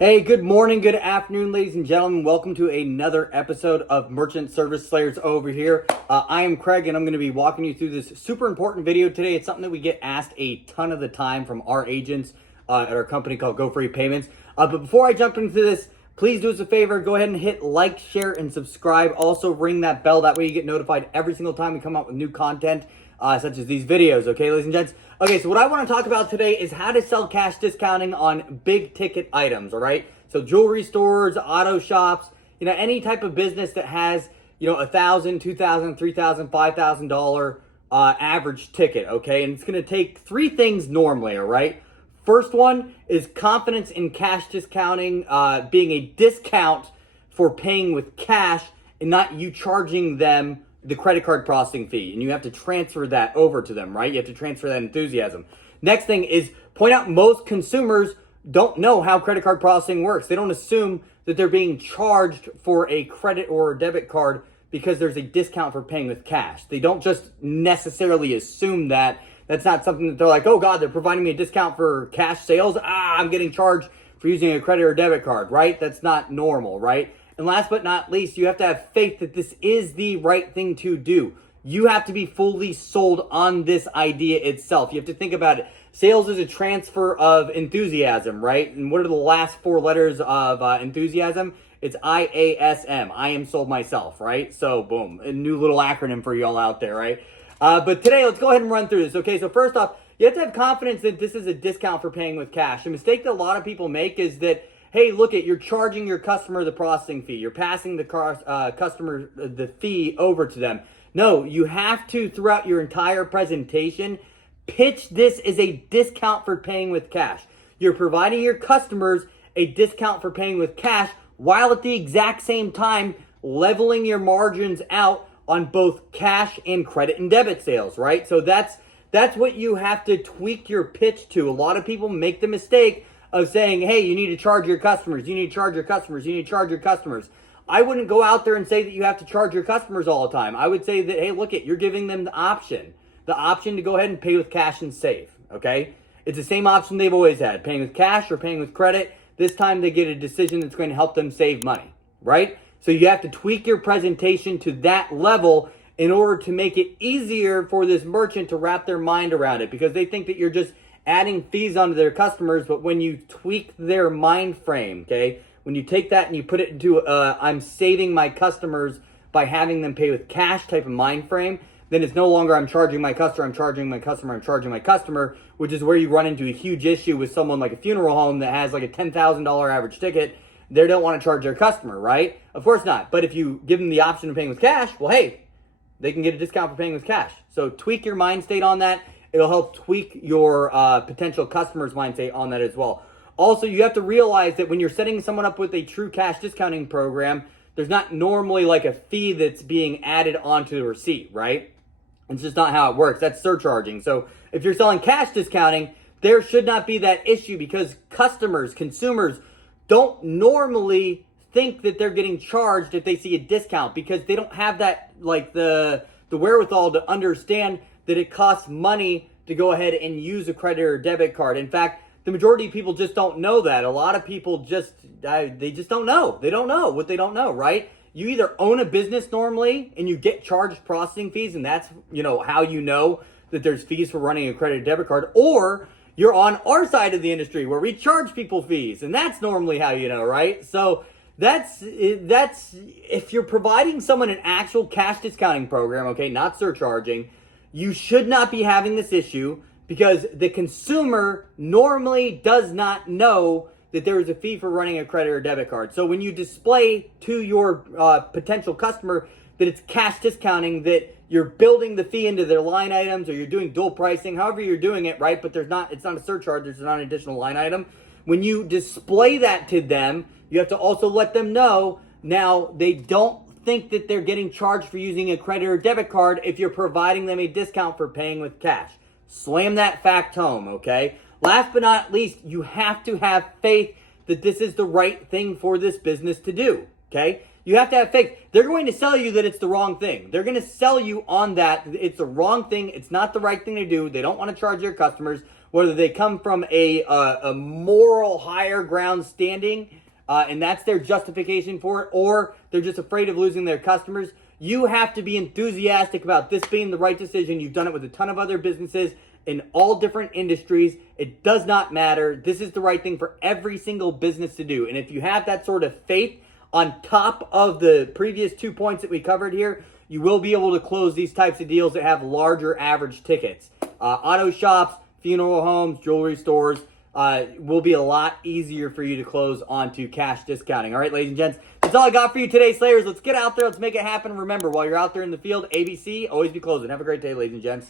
Hey, good morning, good afternoon, ladies and gentlemen. Welcome to another episode of Merchant Service Slayers over here. I am Craig, and I'm going to be walking you through this super important video today. It's something that we get asked a ton of the time from our agents at our company called Go Free Payments. But before I jump into this, please do us a favor. Go ahead and hit like, share, and subscribe. Also, ring that bell. That way you get notified every single time we come out with new content, such as these videos. Okay, ladies and gents? Okay, so what I want to talk about today is how to sell cash discounting on big ticket items, all right? So jewelry stores, auto shops, any type of business that has, $1,000, $2,000, $3,000, $5,000 average ticket, okay? And it's going to take three things normally, all right? First one is confidence in cash discounting being a discount for paying with cash and not you charging them the credit card processing fee, and you have to transfer that over to them, right? You have to transfer that enthusiasm. Next thing is point out most consumers don't know how credit card processing works. They don't assume that they're being charged for a credit or a debit card because there's a discount for paying with cash. They don't just necessarily assume that. That's not something that they're like, oh God, they're providing me a discount for cash sales. I'm getting charged for using a credit or debit card, right? That's not normal, right? And last but not least, you have to have faith that this is the right thing to do. You have to be fully sold on this idea itself. You have to think about it. Sales is a transfer of enthusiasm, right? And what are the last four letters of enthusiasm? It's IASM. I am sold myself, right? So boom, a new little acronym for y'all out there, right? But today, let's go ahead and run through this. Okay, so first off, you have to have confidence that this is a discount for paying with cash. A mistake that a lot of people make is that, hey, look you're charging your customer the processing fee. You're passing the customer the fee over to them. No, you have to, throughout your entire presentation, pitch this as a discount for paying with cash. You're providing your customers a discount for paying with cash while at the exact same time leveling your margins out on both cash and credit and debit sales, right? So that's what you have to tweak your pitch to. A lot of people make the mistake of saying, hey, you need to charge your customers, you need to charge your customers, you need to charge your customers. I wouldn't go out there and say that you have to charge your customers all the time. I would say that, hey, look you're giving them the option to go ahead and pay with cash and save, okay? It's the same option they've always had, paying with cash or paying with credit. This time they get a decision that's going to help them save money, right? So you have to tweak your presentation to that level in order to make it easier for this merchant to wrap their mind around it, because they think that you're just adding fees onto their customers. But when you tweak their mind frame, okay, when you take that and you put it into I'm saving my customers by having them pay with cash type of mind frame, then it's no longer I'm charging my customer, I'm charging my customer, I'm charging my customer, which is where you run into a huge issue with someone like a funeral home that has like a $10,000 average ticket. They don't want to charge their customer, right? Of course not. But if you give them the option of paying with cash, well, hey, they can get a discount for paying with cash. So tweak your mind state on that. It'll help tweak your potential customer's mind state on that as well. Also, you have to realize that when you're setting someone up with a true cash discounting program, there's not normally like a fee that's being added onto the receipt, right? It's just not how it works. That's surcharging. So if you're selling cash discounting, there should not be that issue, because consumers don't normally think that they're getting charged if they see a discount, because they don't have that, like the wherewithal to understand that it costs money to go ahead and use a credit or debit card. In fact, the majority of people just don't know that. A lot of people they just don't know. They don't know what they don't know, right? You either own a business normally and you get charged processing fees, and that's, how you know that there's fees for running a credit or debit card, or you're on our side of the industry where we charge people fees, and that's normally how you know, right? So that's if you're providing someone an actual cash discounting program, okay, not surcharging, you should not be having this issue, because the consumer normally does not know that there is a fee for running a credit or debit card. So when you display to your potential customer that it's cash discounting, that you're building the fee into their line items, or you're doing dual pricing, however you're doing it, right? But it's not a surcharge, there's not an additional line item. When you display that to them, you have to also let them know now they don't think that they're getting charged for using a credit or debit card if you're providing them a discount for paying with cash. Slam that fact home, okay? Last but not least, you have to have faith that this is the right thing for this business to do, okay? You have to have faith. They're going to sell you that it's the wrong thing. They're going to sell you on that it's the wrong thing. It's not the right thing to do. They don't want to charge their customers. whether they come from a moral higher ground standing, and that's their justification for it, or they're just afraid of losing their customers. You have to be enthusiastic about this being the right decision. You've done it with a ton of other businesses in all different industries. It does not matter. This is the right thing for every single business to do. And if you have that sort of faith on top of the previous 2 points that we covered here, you will be able to close these types of deals that have larger average tickets. Auto shops, funeral homes, jewelry stores, will be a lot easier for you to close onto cash discounting. All right, ladies and gents, that's all I got for you today, Slayers. Let's get out there. Let's make it happen. Remember, while you're out there in the field, ABC, always be closing. Have a great day, ladies and gents.